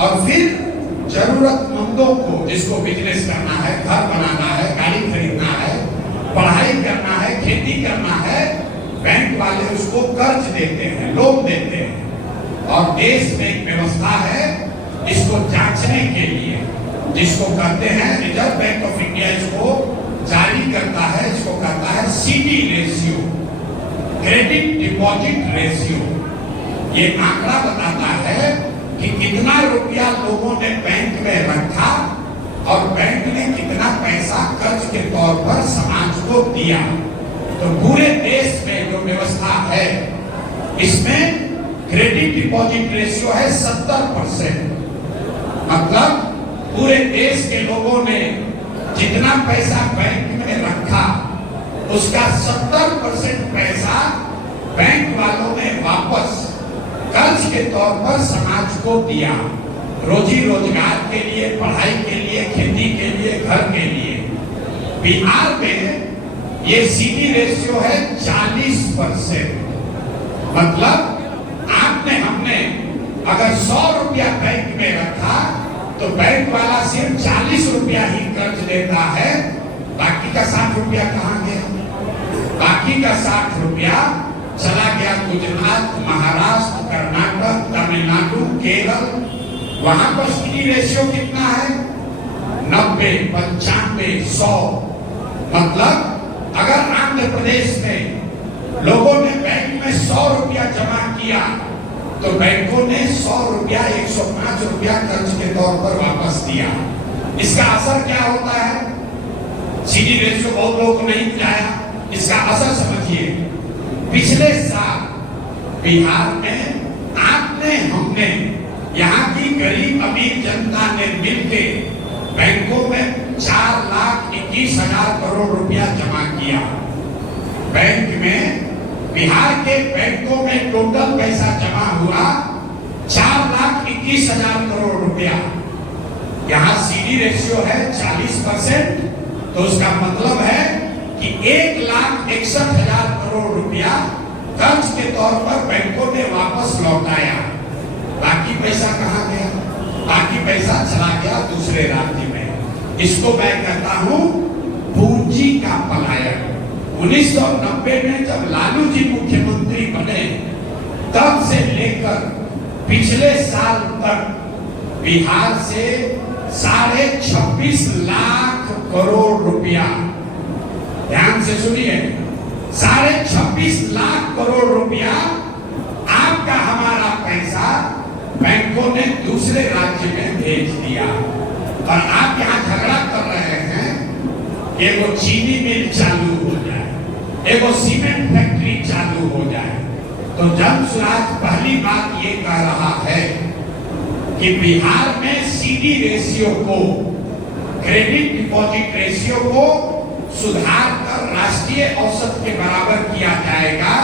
और फिर जरूरतमंदों को, जिसको बिजनेस करना है, घर बनाना है, गाड़ी खरीदना है, पढ़ाई करना है, खेती करना है, बैंक वाले उसको कर्ज देते हैं, लोन देते हैं। और देश में एक व्यवस्था है इसको जांचने के लिए, जिसको कहते हैं रिजर्व बैंक ऑफ इंडिया इसको जारी करता है, इसको कहता है CD ratio, credit deposit ratio. ये आंकड़ा बताता है कि कितना रुपया लोगों ने बैंक में रखा और बैंक ने कितना पैसा कर्ज के तौर पर समाज को दिया। तो पूरे देश में जो व्यवस्था है इसमें क्रेडिट डिपॉजिट रेशियो है 70%। मतलब पूरे देश के लोगों ने जितना पैसा बैंक में रखा उसका 70% पैसा बैंक वालों ने वापस कर्ज के तौर पर समाज को दिया, रोजी रोजगार के लिए, पढ़ाई के लिए, खेती के लिए, घर के लिए। बिहार में ये सीडी रेशियो है 40%। मतलब आपने हमने अगर 100 रुपया बैंक में रखा तो बैंक वाला सिर्फ 40 रुपया ही कर्ज देता है, बाकी का 60 रुपया कहाँ गया? बाकी का 60 रुपया चला गया गुजरात, महाराष्ट्र, कर्नाटक, तमिलनाडु, केरल। वहां पर सीडी रेशियो कितना है? 90, 95, 100। मतलब अगर आंध्र प्रदेश में लोगों ने बैंक में 100 रुपया जमा किया तो बैंकों ने 100 रुपया, 105 रुपया कर्ज के तौर पर वापस दिया। इसका असर क्या होता है? सीडी रेशियो बहुत लोगों को नहीं बुझाया, इसका असर समझिए। पिछले साल बिहार में आपने, हमने, यहाँ की गरीब अमीर जनता ने मिलकर बैंकों में 4,21,000 करोड़ रुपया जमा किया। बैंक में, बिहार के बैंकों में टोटल पैसा जमा हुआ 4,21,000 करोड़ रुपया। यहाँ सीडी रेशियो है 40%, तो उसका मतलब है कि 1,61,000 करोड़ रुपया कर्ज के तौर पर बैंकों ने वापस लौटाया। बाकी पैसा कहाँ गया? बाकी पैसा चला गया दूसरे राज्य में। इसको मैं कहता हूं पूंजी का पलायन। 1990 में जब लालू जी मुख्यमंत्री बने तब से लेकर पिछले साल तक बिहार से 26.5 लाख करोड़ रुपया, ध्यान से सुनिए, 26.5 लाख करोड़ रुपया आपका हमारा पैसा बैंकों ने दूसरे राज्य में भेज दिया। और आप यहाँ झगड़ा कर रहे हैं कि एगो चीनी मिल चालू हो जाए, एगो सीमेंट फैक्ट्री चालू हो जाए। तो जन स्वराज पहली बात ये कह रहा है कि बिहार में सीडी रेशियो को, क्रेडिट डिपॉजिट रेशियो को सुधार कर राष्ट्रीय औसत के बराबर किया जाएगा।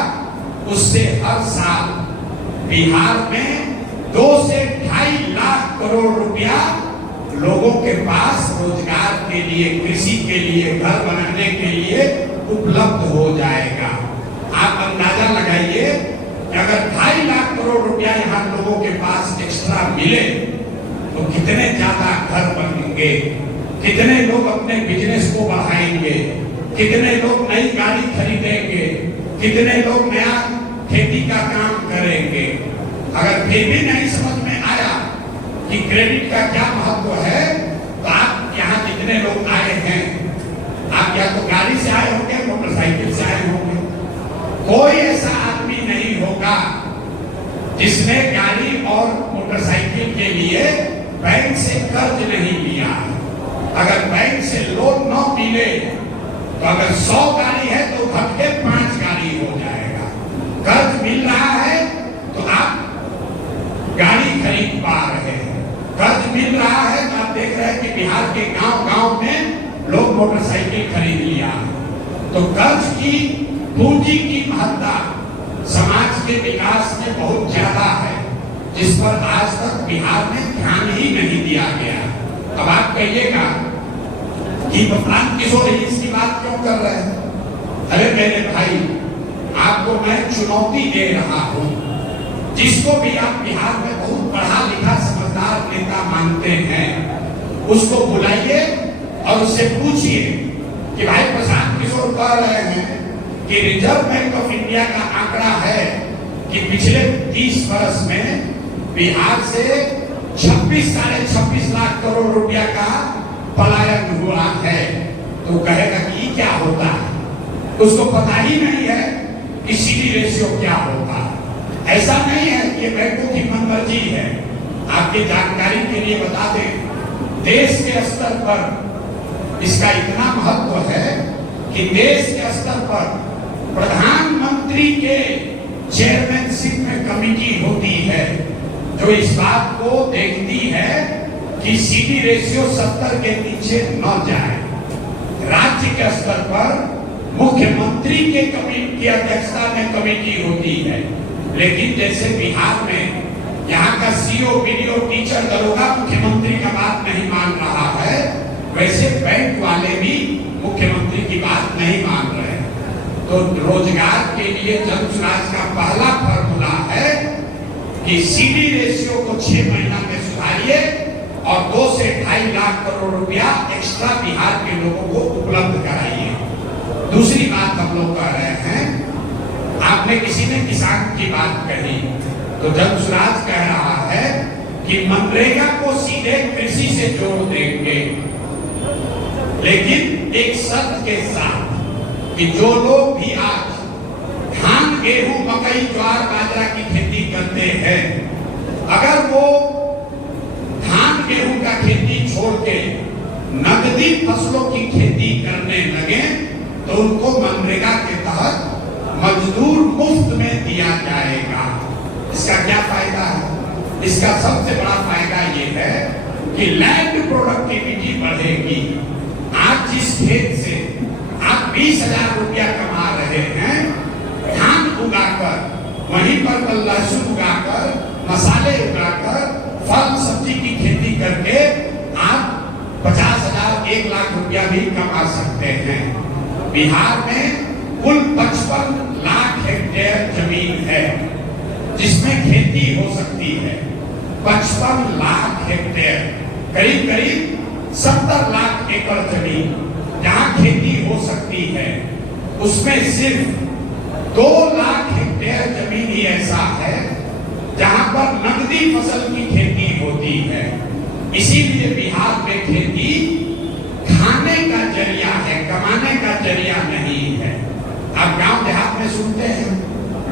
उससे हर साल बिहार में 2 से 2.5 लाख करोड़ रुपया लोगों के पास रोजगार के लिए, कृषि के लिए, घर बनाने के लिए उपलब्ध हो जाएगा। आप अंदाजा लगाइए कि अगर 2.5 लाख करोड़ रुपया यहाँ लोगों के पास एक्स्ट्रा मिले तो कितने ज्यादा घर बनेंगे, कितने लोग अपने बिजनेस को बढ़ाएंगे, कितने लोग नई गाड़ी खरीदेंगे, कितने लोग नया खेती का काम करेंगे। अगर फिर भी नहीं समझ में आया कि क्रेडिट का क्या महत्व है, तो आप यहाँ जितने लोग आए हैं, आप या तो गाड़ी से आए होंगे, मोटरसाइकिल से आए होंगे। कोई ऐसा आदमी नहीं होगा जिसने गाड़ी और मोटरसाइकिल के लिए बैंक से कर्ज नहीं लिया। अगर बैंक से लोन न मिले तो अगर 100 गाड़ी है तो घट के 5 गाड़ी हो जाएगा। कर्ज मिल रहा है तो आप गाड़ी खरीद पा रहे हैं। कर्ज मिल रहा है तो आप देख रहे हैं कि बिहार के गांव-गांव में लोग मोटरसाइकिल खरीद लिया। तो कर्ज की, पूंजी की महत्ता समाज के विकास में बहुत ज्यादा है, जिस पर आज तक बिहार में ध्यान ही नहीं दिया गया। अब आप कहिएगा कि प्रशांत किशोर इसकी बात क्यों कर रहे हैं? अरे मेरे भाई, आपको मैं चुनौती दे रहा हूं। जिसको भी आप बिहार में बहुत पढ़ा लिखा समझदार नेता मानते हैं उसको बुलाइए और उससे पूछिए कि भाई प्रशांत किशोर कह रहे हैं कि रिजर्व बैंक ऑफ इंडिया का आंकड़ा है कि पिछले 30 वर्ष में बिहार से 26-26.5 लाख करोड़ रुपया का पलायन हुआ है। तो कहेगा कि क्या होता है, उसको पता ही नहीं है कि सीडी रेशियो क्या होता है। ऐसा नहीं है कि बैंकों की मनमर्जी है। आपकी जानकारी के लिए बता दें, देश के स्तर पर इसका इतना महत्व है कि देश के स्तर पर प्रधानमंत्री के चेयरमैनशिप में कमेटी होती है जो इस बात को देखती है कि सीडी रेशियो 70 के नीचे न जाए। राज्य के स्तर पर मुख्यमंत्री के कमेटी की अध्यक्षता में कमेटी होती है, लेकिन जैसे बिहार में यहाँ का सीओ, बीडीओ, टीचर, दरोगा मुख्यमंत्री का बात नहीं मान रहा है, वैसे बैंक वाले भी मुख्यमंत्री की बात नहीं मान रहे। तो रोजगार के लिए जनसुराज का पहला फॉर्मूला है कि सीडी रेशियो को 6 महीना में सुधारिए और 2 से 2.5 लाख करोड़ रुपया एक्स्ट्रा बिहार के लोगों को उपलब्ध कराइए। दूसरी बात हम लोग कह रहे हैं, आपने किसी ने किसान की बात कही तो जनसुराज कह रहा है कि मनरेगा को सीधे कृषि से जोड़ देंगे, लेकिन एक शर्त के साथ कि जो लोग भी आज धान, गेहूं, मकई, ज्वार, बाजरा की खेती करते हैं, अगर वो धान गेहूं का खेती छोड़ के नकदी फसलों की खेती करने लगे तो उनको मनरेगा के तहत मजदूर मुफ्त में दिया जाएगा। इसका क्या फायदा है? इसका सबसे बड़ा फायदा ये है कि लैंड प्रोडक्टिविटी बढ़ेगी। आज जिस खेत से आप 20,000 रुपया कमा रहे हैं, धान उगाकर, वहीं पर लहसुन उगाकर, मसाले उगाकर, फल सब्जी की खेती करके आप 50,000, 1 लाख रुपया भी कमा सकते हैं। बिहार में कुल 55 लाख हेक्टेयर जमीन है जिसमें खेती हो सकती है। 55 लाख हेक्टेयर, करीब करीब 70 लाख एकड़ जमीन जहां खेती हो सकती है, उसमें सिर्फ 2 लाख हेक्टेयर जमीन ही ऐसा है जहां पर नकदी फसल की खेती होती है। इसीलिए बिहार में खेती खाने का जरिया है, कमाने का जरिया नहीं है। आप गांव देहात में सुनते हैं,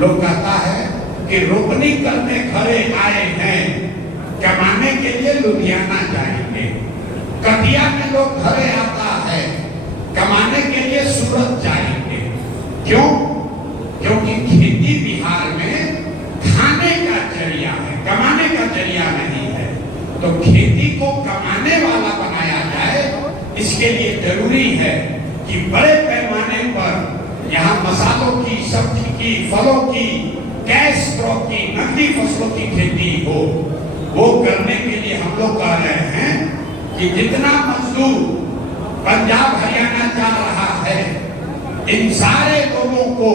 लोग कहता है कि रोपनी करने घरे आए हैं, कमाने के लिए लुधियाना जाएंगे। कटिया में लोग घरे आता है, कमाने के लिए सूरत जाएंगे। क्यों? क्योंकि खेती बिहार में खाने का जरिया है, कमाने का जरिया नहीं है। तो खेती को कमाने वाला बनाया जाए, इसके लिए जरूरी है कि बड़े पैमाने पर यहाँ मसालों की, सब्जी की, फलों की, कैश क्रॉप की, नकदी फसलों की खेती हो। वो करने के लिए हम लोग कह रहे हैं कि जितना मजदूर पंजाब, हरियाणा जा रहा है, इन सारे लोगों को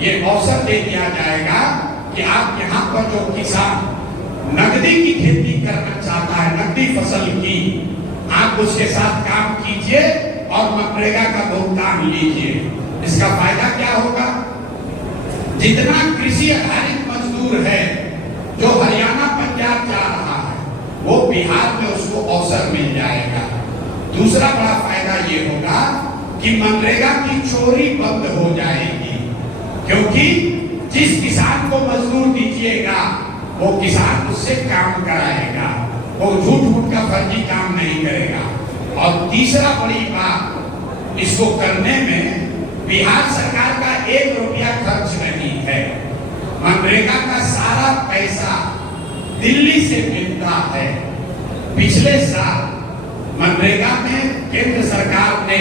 ये अवसर दे दिया जाएगा कि आप यहाँ पर जो किसान नकदी की खेती करना चाहता है, नकदी फसल की, आप उसके साथ काम कीजिए और मनरेगा का भुगतान लीजिए। इसका फायदा क्या होगा? जितना कृषि आधारित मजदूर है जो हरियाणा, पंजाब जा रहा है, वो बिहार में उसको अवसर मिल जाएगा। दूसरा बड़ा फायदा ये होगा कि मनरेगा की चोरी बंद हो जाएगी, क्योंकि जिस किसान को मजदूर दीजिएगा वो किसान उससे काम कराएगा, वो झूठ का फर्जी काम नहीं करेगा। और तीसरा बड़ी बात, इसको करने में बिहार सरकार का 1 रुपया खर्च नहीं है। मनरेगा का सारा पैसा दिल्ली से मिलता है। पिछले साल मनरेगा में केंद्र सरकार ने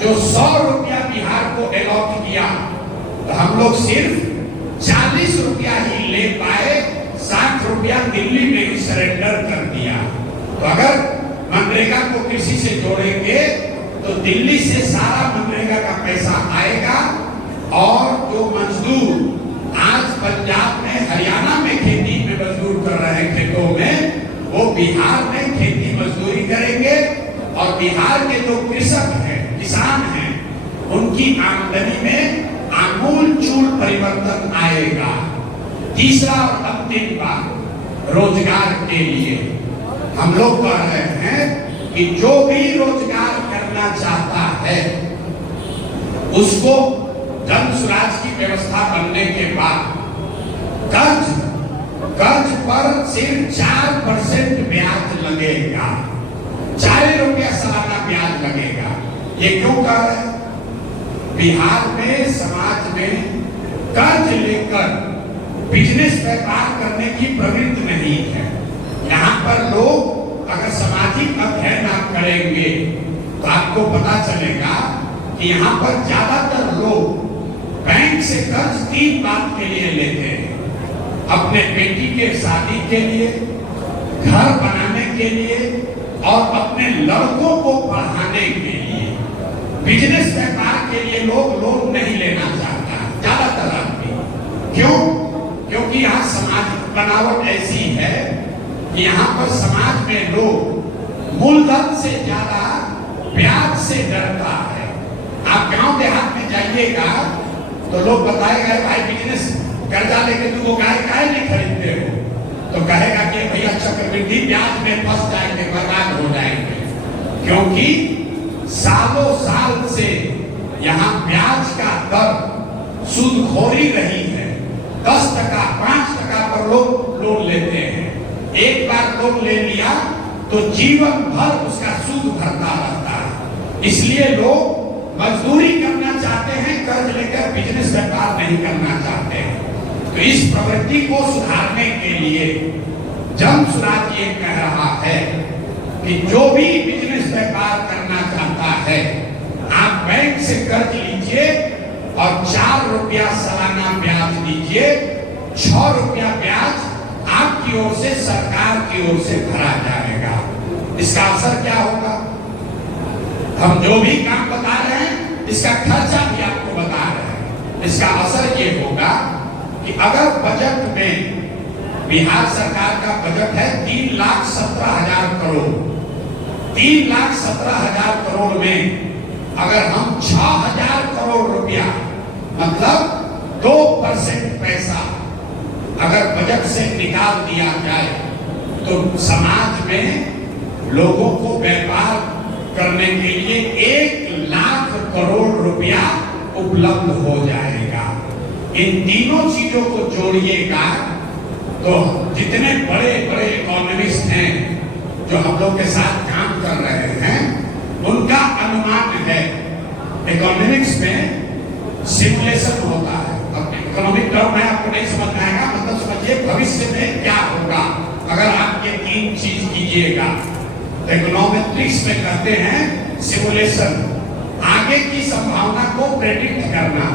जो 100 रुपया बिहार को अलॉट किया, तो हम लोग सिर्फ 40 रुपया ही ले पाए, 60 रुपया दिल्ली में ही सरेंडर कर दिया। तो अगर मनरेगा को कृषि से जोड़ेंगे तो दिल्ली से सारा मनरेगा का पैसा आएगा, और जो मजदूर आज पंजाब में, हरियाणा में खेती में मजदूर कर रहे हैं खेतों में, वो बिहार में खेती मजदूरी करेंगे और बिहार के जो कृषक हैं, किसान हैं, उनकी आमदनी में आमूल चूल परिवर्तन आएगा। तीसरा और अंतिम बात, रोजगार के लिए हम लोग कह रहे हैं कि जो भी रोजगार करना चाहता है उसको जन स्वराज की व्यवस्था बनने के बाद कर्ज पर सिर्फ 4% ब्याज लगेगा, 4 रुपया सालाना ब्याज लगेगा। ये क्यों कह रहे हैं? बिहार में समाज में कर्ज लेकर बिजनेस व्यापार करने की प्रवृत्ति नहीं है। यहाँ पर लोग अगर सामाजिक अध्ययन आप करेंगे तो आपको पता चलेगा कि यहाँ पर ज्यादातर लोग बैंक से कर्ज 3 बात के लिए लेते हैं: अपने बेटी के शादी के लिए, घर बनाने के लिए और अपने लड़कों को पढ़ाने के लिए। बिजनेस व्यापार के लिए लोग लोन नहीं लेना चाहता ज्यादातर आदमी। क्यों? क्योंकि यहाँ सामाजिक बनावट ऐसी है कि यहाँ पर समाज में लोग मूलधन से ज्यादा ब्याज से डरता है। आप गांव देहात में जाइएगा तो लोग बताएगा भाई बिजनेस कर्जा लेके तुम वो गाय काहे नहीं खरीदते हो, तो कहेगा कि भैया चक्रवृद्धि ब्याज में फंस जाएंगे, बर्बाद हो जाएंगे। क्योंकि सालों साल से यहाँ ब्याज का दर सूदखोरी रही है। 10%, 5% पर लोग लोन लेते हैं। एक बार लोन ले लिया तो जीवन भर उसका सूद भरता रहता है। इसलिए लोग मजदूरी करना चाहते हैं, कर्ज लेकर बिजनेस व्यापार नहीं करना चाहते हैं। तो इस प्रवृत्ति को सुधारने के लिए जन स्वराज ये कह रहा है कि जो भी बिजनेस व्यापार करना चाहता है आप बैंक से कर्ज लीजिए और 4 रुपया सालाना ब्याज दीजिए। 6 रुपया ब्याज आपकी ओर से, सरकार की ओर से भरा जाएगा। इसका असर क्या होगा? हम जो भी काम बता रहे हैं इसका खर्चा भी आपको बता रहे हैं। इसका असर ये होगा कि अगर बजट में बिहार सरकार का बजट है 3,17,000 करोड़, 3,17,000 करोड़ में अगर हम 6,000 करोड़ रुपया मतलब 2% पैसा अगर बजट से निकाल दिया जाए तो समाज में लोगों को व्यापार करने के लिए 1,00,000 करोड़ रुपया उपलब्ध हो जाएगा। इन तीनों चीजों को जोड़िएगा तो जितने बड़े बड़े इकोनॉमिस्ट हैं जो हम लोग के साथ काम कर रहे हैं उनका अनुमान है। इकोनॉमिक्स में सिमुलेशन होता है। अब इकोनॉमिक टर्म है, आपको नहीं समझ में आएगा, मतलब समझिए भविष्य में क्या होगा अगर आप ये 3 चीज कीजिएगा। इकोनॉमेट्रिक्स में कहते हैं सिमुलेशन, आगे की संभावना को प्रेडिक्ट करना।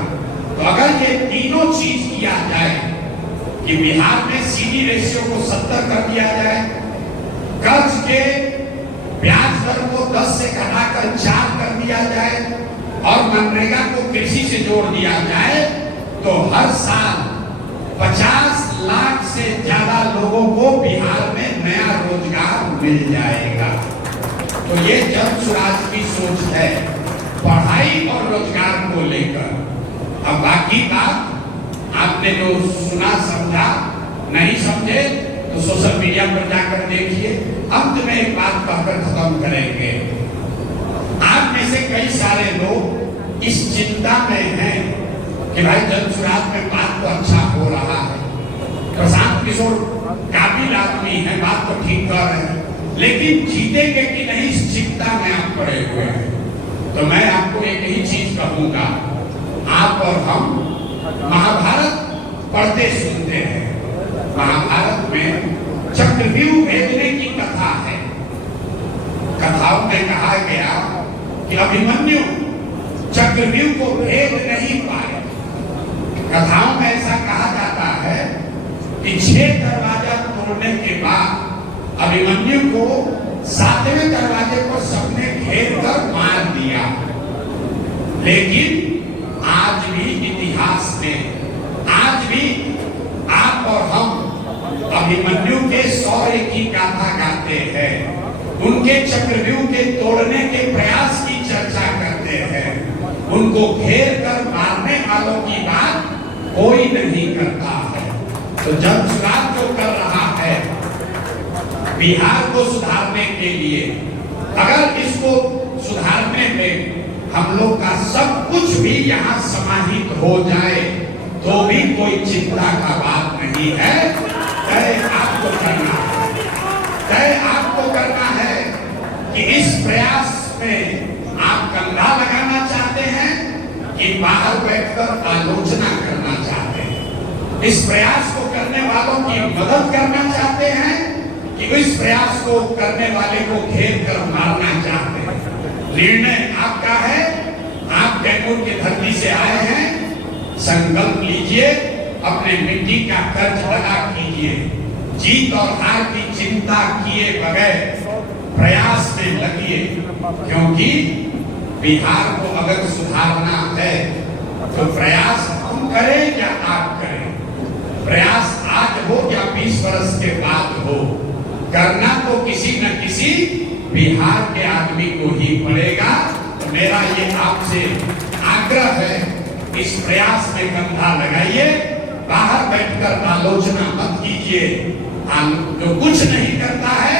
तो अगर ये तीनों चीज किया जाए कि बिहार में सीडी रेशियो को 70 कर दिया जाए, कर्ज के ब्याज दर को 10 से घटाकर 4 कर दिया जाए और मनरेगा को कृषि से जोड़ दिया जाए तो हर साल 50 लाख से ज्यादा लोगों को बिहार में नया रोजगार मिल जाएगा। तो ये जन स्वराज की सोच है पढ़ाई और रोजगार को लेकर। अब बाकी बात आपने जो सुना समझा, नहीं समझे तो सोशल मीडिया पर जाकर देखिए। अंत में एक बात कहकर खत्म करेंगे। आप में से कई सारे लोग इस चिंता में हैं कि भाई जन स्वराज में बात तो अच्छा हो रहा है, प्रशांत किशोर काबिल आदमी है, बात तो ठीक कर रहे हैं, लेकिन जीतेंगे कि नहीं इस चिंता में आप पड़े हुए हैं। तो मैं आपको एक ही चीज कहूंगा, आप और हम महाभारत पढ़ते सुनते हैं। महाभारत में चक्रव्यूह भेदने की कथा है। कथाओं में कहा गया कि अभिमन्यु चक्रव्यूह को भेद नहीं पाए। कथाओं में ऐसा कहा जाता है कि 6 दरवाजा तोड़ने के बाद अभिमन्यु को 7वें दरवाजे पर सबने घेर कर मार दिया। लेकिन आज भी इतिहास में आज भी आप और हम अभिमन्यु के शौर्य की गाथा गा चाहते हैं, उनके चक्रव्यूह के तोड़ने के प्रयास की चर्चा करते हैं, उनको घेर कर मारने वालों की बात कोई नहीं करता है। तो जब चुनाव जो कर रहा है बिहार को सुधारने के लिए, अगर इसको सुधारने में हम लोग का सब कुछ भी यहाँ समाहित हो जाए तो भी कोई चिंता का बात नहीं है। तय आपको करना है, तय आपको करना है कि इस प्रयास में आप कंधा लगाना चाहते हैं कि बाहर बैठकर आलोचना करना चाहते हैं। इस प्रयास को करने वालों की मदद करना चाहते हैं कि इस प्रयास को करने वाले को घेर कर मारना चाहते हैं। निर्णय आपका है, आप कैमूर की धरती से आए हैं, संकल्प लीजिए, अपने मिट्टी का कर्ज अदा कीजिए, जीत और हार की चिंता किए बगैर प्रयास में लगिए, क्योंकि बिहार को अगर सुधारना है तो प्रयास हम करें या आप करें, प्रयास आज हो या 20 वर्ष के बाद हो, करना तो किसी न किसी बिहार के आदमी को ही पड़ेगा। तो मेरा ये आपसे आग्रह है, इस प्रयास में कंधा लगाइए, बाहर बैठकर आलोचना मत कीजिए। जो कुछ नहीं करता है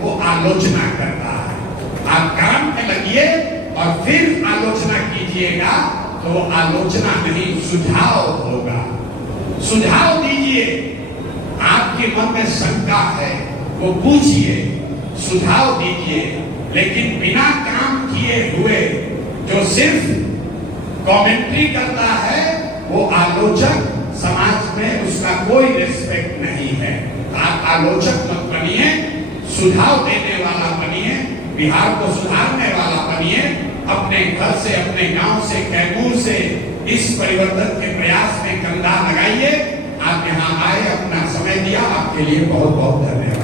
वो आलोचना करता है। आप काम में लगिए और फिर आलोचना कीजिएगा तो आलोचना नहीं सुझाव होगा। सुझाव दीजिए, आपके मन में शंका है वो पूछिए, सुझाव दीजिए, लेकिन बिना काम किए हुए जो सिर्फ कमेंट्री करता है वो आलोचक समाज में उसका कोई रिस्पेक्ट नहीं है। आप आलोचक मत बनिए, सुझाव देने वाला बनिए, बिहार को सुधारने वाला बनिए। अपने घर से, अपने गांव से, कैमूर से इस परिवर्तन के प्रयास में कंधा लगाइए। आप यहाँ आए, अपना समय दिया, आपके लिए बहुत बहुत धन्यवाद।